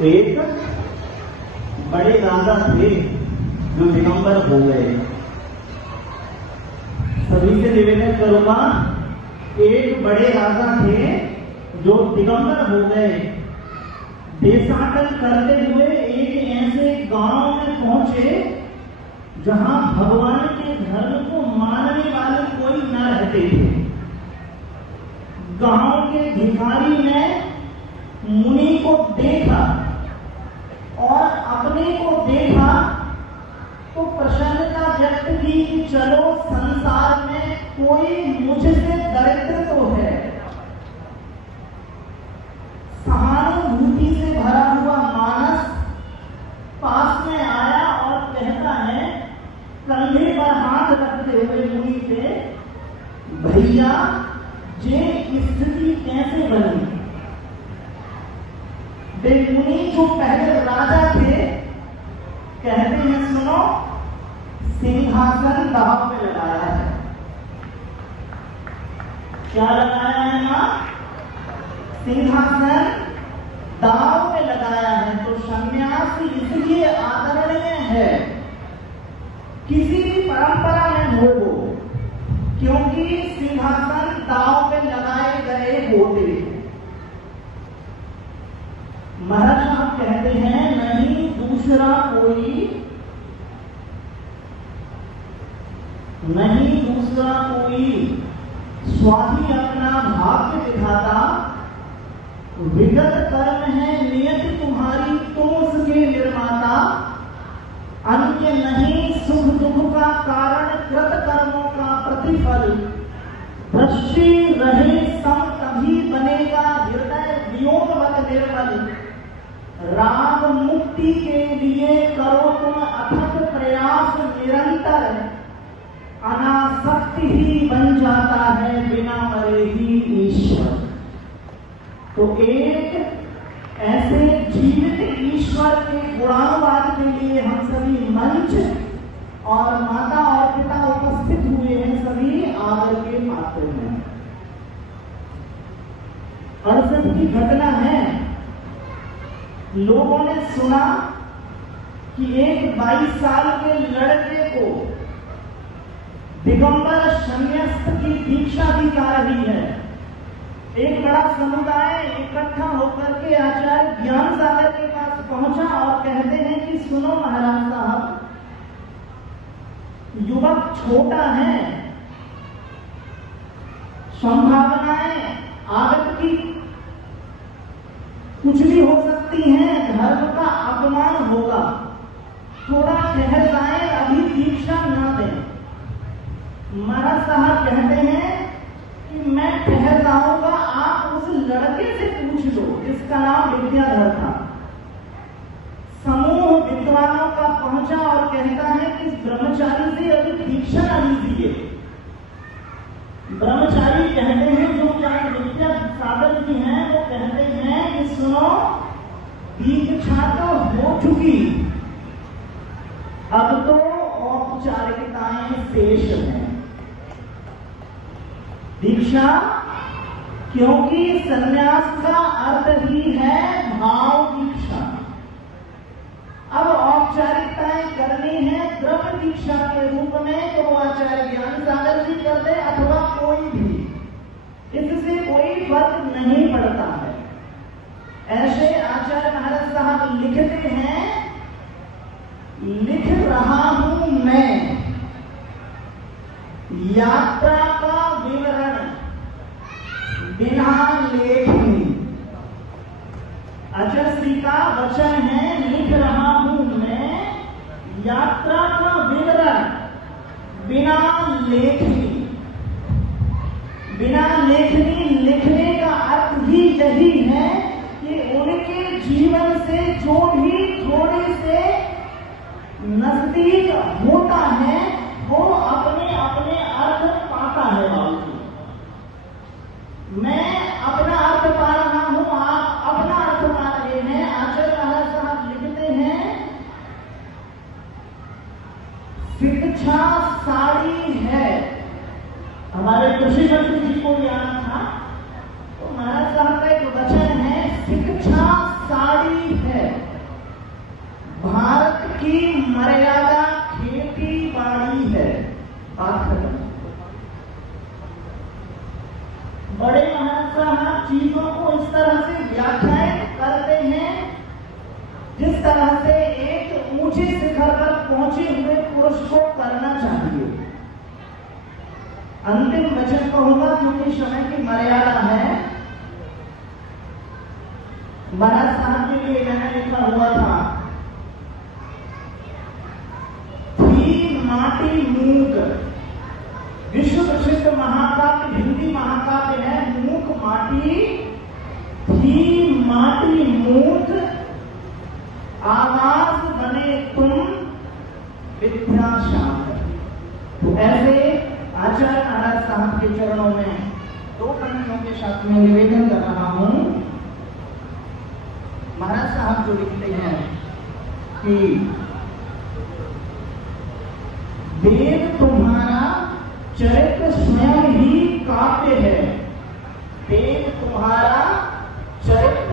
एक बड़े राजा थे जो दिगंबर हो गए। सभी से निवेदन करूंगा, एक बड़े राजा थे जो दिगंबर हो गए। देशाटन करते हुए एक ऐसे गांव में पहुंचे जहां भगवान के धर्म को मानने वाले कोई न रहते थे। गांव के भिखारी ने मुनि को देखा और अपने को देखा तो प्रसन्नता व्यक्त की कि चलो संसार में कोई मुझसे दरिद्र तो है। सहानुभूति से भरा हुआ मानस पास में आया और कहता है, कंधे पर हाथ रखते हुए मुनि से, भैया ये स्थिति कैसे बनी? मुनि जो पहले राजा थे कहते हैं, सुनो, सिंहासन दांव पे लगाया है। क्या लगाया है मां? सिंहासन दांव पे लगाया है। तो सन्यास इसलिए आदरणीय है किसी भी परंपरा में हो, क्योंकि सिंहासन दांव पे लगाए गए होते। महाराज साहब कहते हैं, नहीं दूसरा कोई स्वामी अपना भाग्य दिखाता, विगत कर्म है नियत तुम्हारी, तुम उसके निर्माता। अन्य नहीं सुख दुख का कारण, कृत कर्मों का प्रतिफल। दृष्टि रहे सम तभी बनेगा हृदय वियोगवत निर्मल। राग मुक्ति के लिए करो तुम अथक प्रयास निरंतर। अनासक्ति ही बन जाता है बिना मरे ही ईश्वर। तो एक ऐसे जीवित ईश्वर के गुणानुवाद के लिए हम सभी मंच और माता और पिता उपस्थित हुए हैं, सभी आदर के पात्र हैं। अड़सठ की घटना है, लोगों ने सुना कि एक 22 साल के लड़के को दिगंबर संन्यास्त की दीक्षा दी जा रही है। एक बड़ा समुदाय इकट्ठा होकर के आचार्य ज्ञान सागर के पास पहुंचा और कहते हैं कि सुनो महाराज साहब, युवक छोटा है, संभावनाएं आगत की कुछ भी हो सकती हैं, धर्म का अपमान होगा, थोड़ा ठहर जाए, अभी दीक्षा ना दें। महाराज साहब कहते हैं कि मैं ठहर जाऊंगा, आप उस लड़के से पूछ लो जिसका नाम विद्याधर था। समूह विद्वानों का पहुंचा और कहता है कि ब्रह्मचारी से अभी दीक्षा न लीजिए। ब्रह्मचारी कहते हैं, जो विद्या साधक भी हैं, वो कहते हैं कि सुनो, दीक्षा तो हो चुकी, अब तो औपचारिकताएं शेष हैं। दीक्षा, क्योंकि संन्यास का अर्थ ही है भाव दीक्षा। अब औपचारिकताएं करनी है द्रव्य दीक्षा के रूप में, तो आचार्य ज्ञान सागर जी करते अथवा कोई भी, इससे कोई फर्क नहीं पड़ता है। ऐसे आचार्य महाराज साहब लिखते हैं, लिख रहा हूं मैं यात्रा का विवरण बिना लेखनी। अजस्वी का वचन है, लिख रहा हूं मैं यात्रा का विवरण बिना लेखनी। बिना लेखनी लिखने का अर्थ ही यही है कि उनके जीवन से जो भी थोड़े से नजदीक होता है वो अपने अपने अर्थ पाता है। बाबू, मैं अपना अर्थ पा रहा हूं, आप अपना अर्थ पा रहे हैं। आचार्य महाराज साहब लिखते हैं, शिक्षा साड़ी है। हमारे कृषि मंत्री जी को याद था, तो महाराज साहब का एक वचन है, शिक्षा साड़ी है। की मर्यादा खेती बाड़ी है। बात खत्म। बड़े महाराज साहब चीजों को इस तरह से व्याख्यायित करते हैं जिस तरह से एक ऊंचे शिखर पर पहुंचे हुए पुरुष को करना चाहिए। अंतिम वचन कहूंगा क्योंकि समय की मर्यादा है। महाराज साहब के लिए मैंने लिखा हुआ था, थी माटी मूक। विश्व प्रसिद्ध महाकाव्य, हिंदी महाकाव्य है मूक माटी। थी माटी मूक, आवाज बने तुम विद्या शांत। तो ऐसे आचार्य महाराज साहब के चरणों में दो पंक्तियों के साथ में निवेदन कर रहा हूं। महाराज साहब जो लिखते हैं कि वेद तुम्हारा चरित्र स्वयं ही काव्य है।